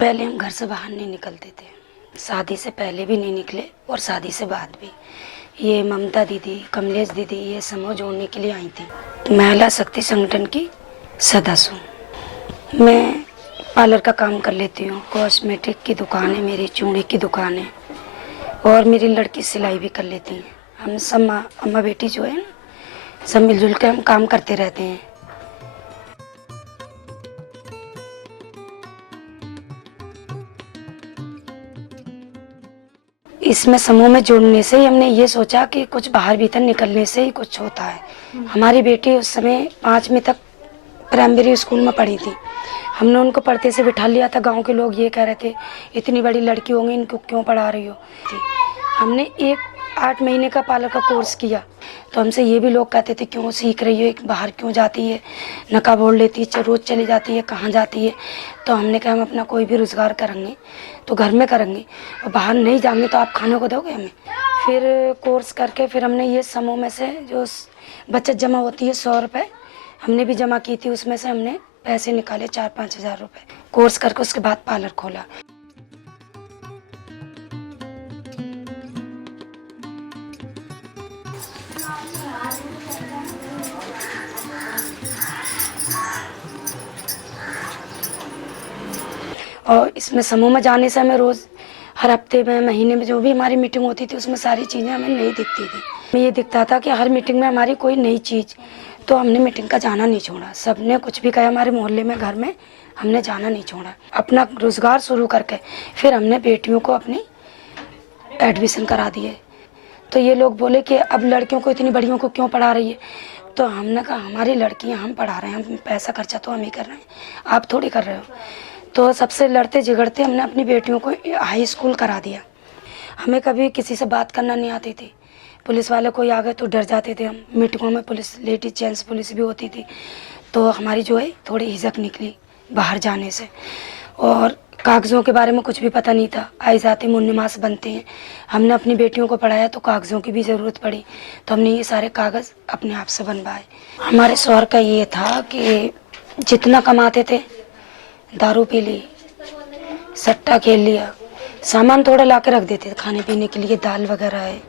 पहले हम घर से बाहर नहीं निकलते थे, शादी से पहले भी नहीं निकले और शादी से बाद भी। ये ममता दीदी, कमलेश दीदी ये समूह जोड़ने के लिए आई थी। महिला शक्ति संगठन की सदस्य हूँ। मैं पार्लर का काम कर लेती हूँ, कॉस्मेटिक की दुकान है मेरी, चूड़ी की दुकान है और मेरी लड़की सिलाई भी कर लेती है। हम सब अम्मा बेटी जो है ना, सब मिलजुल के हम काम करते रहते हैं। इसमें समूह में जुड़ने से ही हमने ये सोचा कि कुछ बाहर भीतर निकलने से ही कुछ होता है। हमारी बेटी उस समय 5वीं तक प्राइमरी स्कूल में पढ़ी थी। हमने उनको पढ़ते से बिठा लिया था। गांव के लोग ये कह रहे थे इतनी बड़ी लड़की होंगी, इनको क्यों पढ़ा रही हो। हमने 8 महीने का पार्लर का कोर्स किया तो हमसे ये भी लोग कहते थे क्यों सीख रही हो, बाहर क्यों जाती है, नकाब ओढ़ लेती है, रोज़ चली जाती है, कहाँ जाती है। तो हमने कहा हम अपना कोई भी रोज़गार करेंगे तो घर में करेंगे और बाहर नहीं जाएंगे तो आप खाने को दोगे हमें। फिर कोर्स करके फिर हमने ये समूह में से जो बचत जमा होती है 100 रुपये हमने भी जमा की थी, उसमें से हमने पैसे निकाले 4-5 हज़ार रुपये। कोर्स करके उसके बाद पार्लर खोला। और इसमें समूह में जाने से हमें रोज़, हर हफ्ते में, महीने में जो भी हमारी मीटिंग होती थी उसमें सारी चीज़ें हमें नहीं दिखती थी। हमें ये दिखता था कि हर मीटिंग में हमारी कोई नई चीज़, तो हमने मीटिंग का जाना नहीं छोड़ा। सबने कुछ भी कहा हमारे मोहल्ले में, घर में, हमने जाना नहीं छोड़ा। अपना रोज़गार शुरू करके फिर हमने बेटियों को अपनी एडमिशन करा दिए। तो ये लोग बोले कि अब लड़कियों को, इतनी बड़ियों को क्यों पढ़ा रही है। तो हमने कहा हमारी लड़कियाँ हम पढ़ा रहे हैं, हम पैसा खर्चा तो हम ही कर रहे हैं, आप थोड़ी कर रहे हो। तो सबसे लड़ते झगड़ते हमने अपनी बेटियों को हाई स्कूल करा दिया। हमें कभी किसी से बात करना नहीं आती थी। पुलिस वाले कोई आ गए तो डर जाते थे हम। मीटिंगों में पुलिस, लेडीज जेंट्स पुलिस भी होती थी, तो हमारी जो है थोड़ी हिचक निकली बाहर जाने से। और कागज़ों के बारे में कुछ भी पता नहीं था, आए जाते मुन्नमास बनते हैं। हमने अपनी बेटियों को पढ़ाया तो कागज़ों की भी ज़रूरत पड़ी, तो हमने ये सारे कागज़ अपने आप से बनवाए। हमारे शौहर का ये था कि जितना कमाते थे दारू पी ली, सट्टा खेल लिया, सामान थोड़ा ला के रख देते थे खाने पीने के लिए, दाल वगैरह है,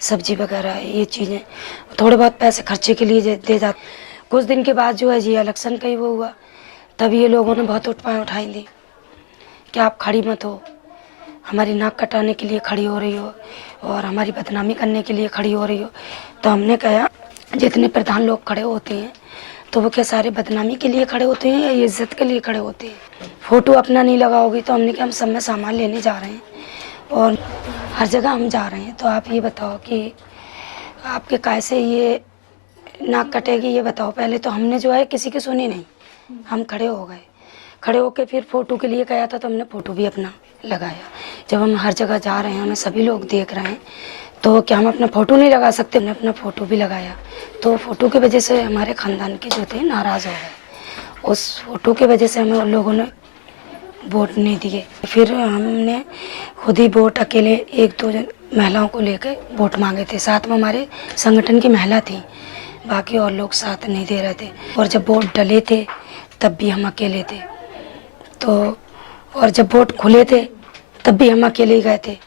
सब्जी वगैरह है, ये चीज़ें थोड़े बहुत पैसे खर्चे के लिए दे जाते। कुछ दिन के बाद जो है जी इलेक्शन का ही वो हुआ, तब ये लोगों ने बहुत उठाई दी कि आप खड़ी मत हो, हमारी नाक कटाने के लिए खड़ी हो रही हो और हमारी बदनामी करने के लिए खड़ी हो रही हो। तो हमने कहा जितने प्रधान लोग खड़े होते हैं तो वो क्या सारे बदनामी के लिए खड़े होते हैं या इज्जत के लिए खड़े होते हैं। फ़ोटो अपना नहीं लगाओगी तो हमने कहा हम सब में सामान लेने जा रहे हैं और हर जगह हम जा रहे हैं, तो आप ये बताओ कि आपके कैसे ये नाक कटेगी, ये बताओ। पहले तो हमने जो है किसी की सुनी नहीं, हम खड़े हो गए। खड़े होकर फिर फ़ोटो के लिए कहा था तो हमने फ़ोटो भी अपना लगाया। जब हम हर जगह जा रहे हैं, हमें सभी लोग देख रहे हैं, तो क्या हम अपना फ़ोटो नहीं लगा सकते। हमने अपना फ़ोटो भी लगाया, तो फ़ोटो की वजह से हमारे ख़ानदान के जो थे नाराज़ हो गए। उस फ़ोटो की वजह से हमें उन लोगों ने वोट नहीं दिए। फिर हमने खुद ही वोट अकेले 1-2 महिलाओं को लेकर वोट मांगे थे। साथ में हमारे संगठन की महिला थी, बाकी और लोग साथ नहीं दे रहे थे। और जब वोट डले थे तब भी हम अकेले थे, तो और जब वोट खुले थे तब भी हम अकेले ही गए थे।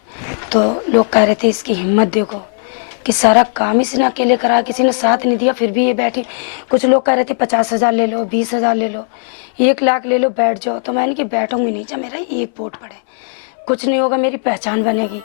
तो लोग कह रहे थे इसकी हिम्मत देखो कि सारा काम इसने अकेले करा, किसी ने साथ नहीं दिया, फिर भी ये बैठी। कुछ लोग कह रहे थे 50,000 ले लो, 20,000 ले लो, 1 लाख ले लो, बैठ जाओ। तो मैंने कि बैठूंगी नहीं, जब मेरा 1 वोट पड़े, कुछ नहीं होगा, मेरी पहचान बनेगी।